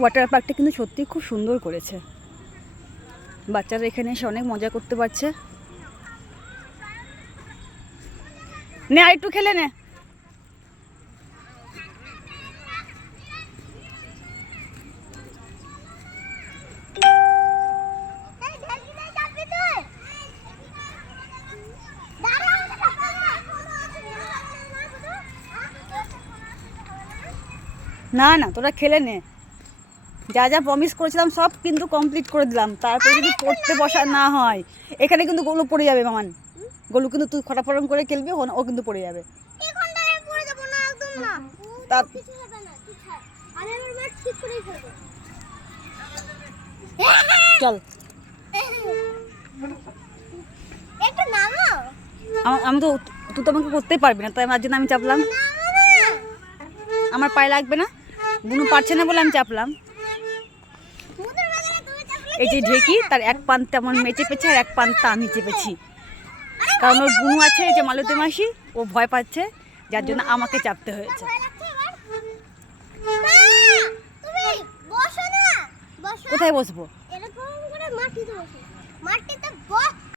Water পার্কটা কিন্তু সত্যিই খুব সুন্দর করেছে। বাচ্চারা এখানে এসে অনেক মজা করতে পারছে। নে আর একটু খেলে নে। না না, তোরা খেলে নে। যা যা প্রমিস করেছিলাম সব কিন্তু কমপ্লিট করে দিলাম। তারপরে যদি পড়তে বসা না হয়, এখানে কিন্তু গোলু পড়ে যাবে মামান। গোলু কিন্তু তুই খটাফরম করে খেলবি, ও কিন্তু পড়ে যাবে। চল আমি তো, তুই তো আমাকে করতেই পারবি না, তাই আমার জন্য আমি চাপলাম। আমার পায়ে লাগবে না, বুনু পারছে না বলে আমি চাপলাম। এই যে ঢেকি, তার এক পান্তা আমার মেয়ে চেপেছে আর এক পান্তা আমি চেপেছি, কারণ ওর বুনু আছে এই যে মালতী মাসি, ও ভয় পাচ্ছে, যার জন্য আমাকে চাপতে হয়েছে। কোথায় বসবো?